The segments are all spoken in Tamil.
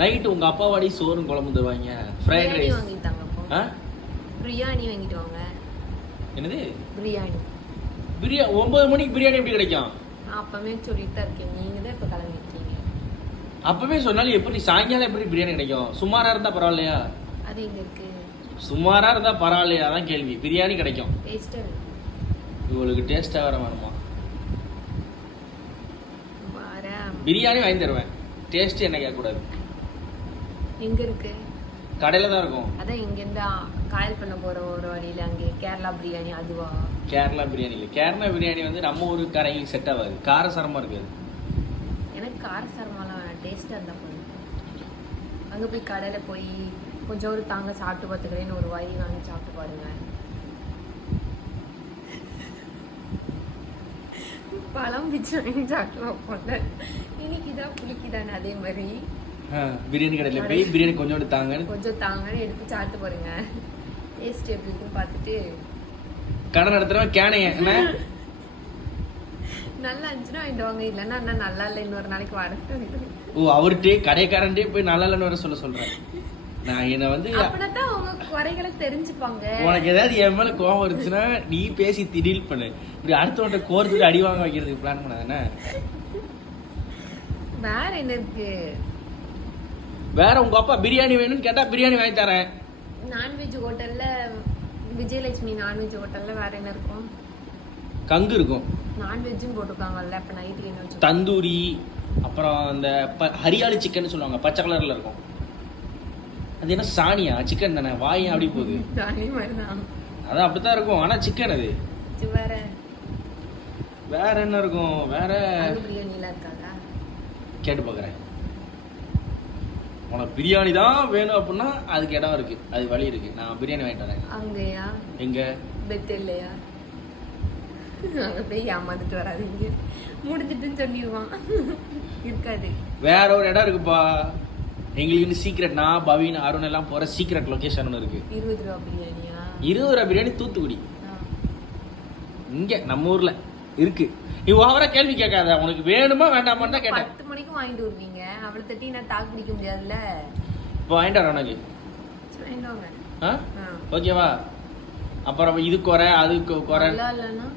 நைட்டு உங்க அப்பா வாடி சோறும் குழம்பு தருவாங்க. ஃப்ரைட் ரைஸ் வாங்கிட்டாங்க. அப்போ பிரியாணி வாங்கிட்டு வாங்க. என்னது பிரியாணி? 9 மணிக்கு பிரியாணி எப்படி கிடைக்கும்? அப்பவே சொல்லிட்டு தான் இருக்கேன், நீங்க தான் இப்ப கிளம்பிட்டீங்க. அப்பவே சொன்னாலும் எப்படி சாயங்காலம் எப்படி பிரியாணி கிடைக்கும்? சுமாரா இருந்தா பரவாயில்லையா? அது எங்க இருக்கு? சுமாரா இருந்தா பரவாயில்லையா அதான் கேள்வி. பிரியாணி கிடைக்கும். டேஸ்டா இவளுக்கு டேஸ்டா வர வேணுமா? பிரியாணி வாங்கி தருவேன், டேஸ்ட் என்ன கேட்க கூடாது. எங்க இருக்கு? கடையில தான் இருக்கும். அதான் இங்க இருந்து காயல் பண்ண போற ஒரு வழியில அங்கே கேரளா பிரியாணி. அதுவா? கேரளா பிரியாணி இல்லை. கேரளா பிரியாணி வந்து நம்ம ஊரு கரைக்கு செட் ஆகாது, காரசாரமா இருக்காது. எனக்கு காரசாரமாலாம் வேணாம், டேஸ்டா இருந்தா போதும். அங்க போய் கடையில போய் கொஞ்சம் ஒரு தாங்க சாப்பிட்டு பார்த்துக்கிறேன்னு ஒரு வாய் வாங்கி சாப்பிட்டு பாருங்க. பழம் பிச்சு வாங்கி சாப்பிட்டு வைப்போம்ல, இன்னைக்கு இதான் புளிக்குதானே அதே மாதிரி பிரியாணி கடையில போய் பிரியாணி கொஞ்சம் தாங்கன்னு எடுத்து சாப்பிட்டு பாருங்க. டேஸ்ட் எப்படி இருக்குன்னு பார்த்துட்டு கடை நடத்துறவன் கேனைய நல்லா இருந்துச்சுன்னா வாங்கிட்டு வாங்க, இல்லைன்னா நல்லா இல்லை இன்னொரு நாளைக்கு வாடகை. ஓ, அவர்கிட்டே கடைக்காரன்ட்டே போய் நல்லா இல்லைன்னு வர சொல்றேன். நான் என்ன வந்து அப்படின்னா அவங்க குறைகளை தெரிஞ்சுப்பாங்க. உனக்கு ஏதாவது என் மேல கோவம் இருந்துச்சுன்னா நீ பேசி திடீல் பண்ணு. இப்படி அடுத்தவன்ட்ட கோர்த்துட்டு அடி வாங்க வைக்கிறதுக்கு பிளான் பண்ணாதானே? வேற என்ன இருக்கு? வேற உங்க அப்பா பிரியாணி வேணும்னு கேட்டா பிரியாணி வாங்கி தரேன். நான்வெஜ் ஹோட்டல்ல விஜயலட்சுமி நான்வெஜ் ஹோட்டல்ல வேற என்ன இருக்கும்? கங்கு இருக்கும். நான்வெஜ்ஜும் போட்டுருக்காங்கல்ல. அப்ப நைட்ல என்ன வச்சு? தந்தூரி, அப்புறம் அந்த ஹரியாலி சிக்கன் சொல்லுவாங்க, பச்சை கலர்ல இருக்கும். அது என்ன சாணியா? சிக்கன் தானே, வாயும் அப்படி போகுது. சாணி மாதிரி தான். அதான் அப்படித்தான் இருக்கும், ஆனா சிக்கன் அது. வேற என்ன இருக்கும்? வேற பிரியாணிலாம் இருக்காதா? கேட்டு பாக்குறேன். உனக்கு பிரியாணி தான் வேணும் அப்படின்னா அதுக்கு இடம் இருக்கு, அது வழி இருக்கு. நான் பிரியாணி வாங்கிட்டு வரேன். அங்கயா? எங்க? பெட் இல்லையா? அங்க போய் ஏமாந்துட்டு வராதீங்க, முடிஞ்சிட்டுன்னு சொல்லிடுவான். இருக்காது. வேற ஒரு இடம் இருக்குப்பா எங்களுக்கு சீக்ரெட். நான் பவின் அருண் எல்லாம் போற சீக்ரெட் லொகேஷன் ஒன்று இருக்கு. 20 ரூபா பிரியாணியா? 20 ரூபா பிரியாணி தூத்துக்குடி, இங்க நம்ம ஊர்ல இருக்கு. நீ ஓவரா கேள்வி கேட்காத, உனக்கு வேணுமா வேண்டாமான்னு தான் கேட்டேன். 10 மணிக்கு வாங்கிட்டு வருவீங்க, அவ்வளவு தட்டி நான் தாக்கு பிடிக்க முடியாதுல்ல. இப்போ வாங்கிட்டு வரேன் உனக்கு. ஓகேவா? அப்புறம் இது குறை அதுக்கு குறை இல்லைன்னா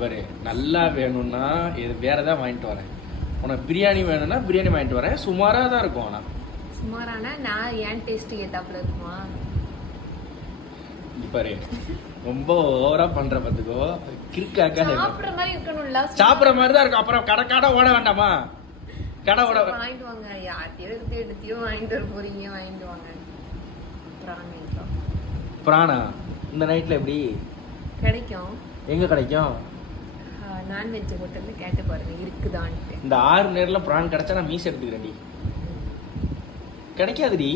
பாரு, நல்லா வேணும்னா இது வேற ஏதாவது வாங்கிட்டு வரேன். உனக்கு பிரியாணி வேணும்னா பிரியாணி வாங்கிட்டு வரேன். சுமாரா தான் இருக்கும். ஆனா சுமாரானா நான் ஏன் டேஸ்ட் ஏத்தாப்புல இருக்குமா? பாரு, ரொம்ப ஓவரா பண்ற பாத்துக்கோ. கிறுக்காக்கா சாப்பிடுற மாதிரி இருக்கணும்ல. சாப்பிடுற மாதிரி தான் இருக்கும். அப்புறம் கடை ஓட வேண்டாமா? கடை ஓட வாங்கிட்டு வாங்க. யார்த்தையோ எடுத்தியோ வாங்கிட்டு வர போறீங்க, வாங்கிட்டு வாங்க. பிராணா இந்த நைட்ல எப்படி கிடைக்கும்? எங்க கிடைக்கும்? நான்வெஜ் ஹோட்டல்ல கேட்டு பாருங்க, இருக்குதான்ட்டு. இந்த 6 நேரத்துல பிரான் கிடைச்சா நான் மீஸ் எடுத்துக்கிறேன்டி. கிடைக்காதுடி.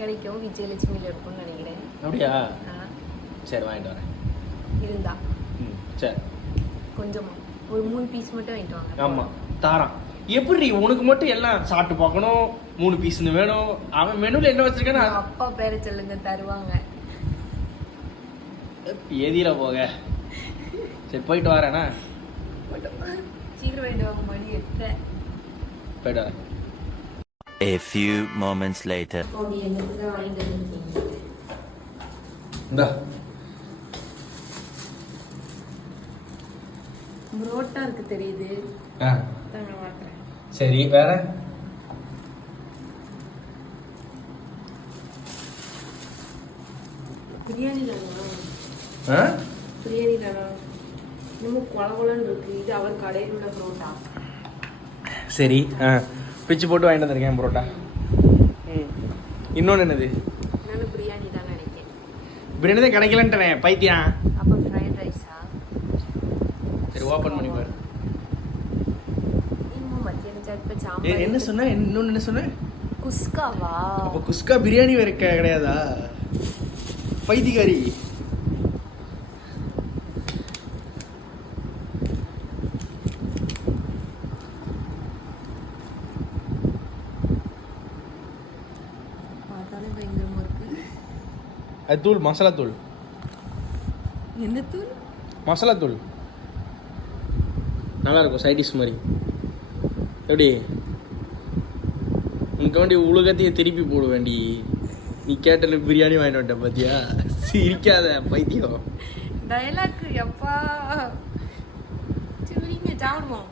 கிடைக்கும், விஜயலட்சுமியில இருக்கும்னு நினைக்கிறேன். அப்படியா? சரி வாங்கிட்டு வரேன். இருந்தா சரி கொஞ்சமா ஒரு 3 பீஸ் மட்டும் வாங்கிட்டு வாங்க. ஆமா தாரான். எப்படி உனக்கு மட்டும் எல்லாம் சாப்பிட்டு பார்க்கணும், 3 பீஸ்னு வேணும். அவன் மெனுல என்ன வச்சிருக்கானா? அப்பா பேரை சொல்லுங்க, தருவாங்க. எதிர போக. சரி போயிட்டு வரேனா? சீக்கிரம் வாங்கிட்டு வாங்க, மணி 8. போயிட்டு வரேன். A few moments later. ஓடி என்னது வாங்கிட்டு வந்தீங்க? இந்தா புரோட்டா இருக்கு தெரியுது. தாங்க வாங்குறேன். சரி வேற? பிரியாணி தானா? பிரியாணி தானா? இன்னமும் குழகுலன்னு இருக்கு. இது அவர் கடையில் உள்ள புரோட்டா. சரி பிச்சு போட்டு வாங்கிட்டு வந்திருக்கேன் புரோட்டா. இன்னொன்று என்னது? நான் பிரியாணி தான் நினைக்கிறேன். பிரியாணி தான் கிடைக்கலன்ட்டேன் பைத்தியம். அப்போ ஃப்ரைட் ரைஸா? சரி ஓப்பன் பண்ணி பாரு. என்ன சொன்ன? இன்னொன்று என்ன சொன்ன? குஸ்காவா? அப்போ குஸ்கா பிரியாணி வேற கிடையாதா? பைத்தியக்காரி. அது தூள், மசாலா தூள். என்ன தூள்? மசாலா தூள். நல்லா இருக்கும், சைட் டிஷ் மாதிரி. எப்படி உனக்கு வேண்டி உலகத்தையே திருப்பி போட வேண்டி நீ கேட்டல பிரியாணி வாங்கிட்டு வந்துட்ட பாத்தியா சிரிக்காத பைத்தியம் டயலாக் எப்பா சரிங்க சாப்பிடுவோம்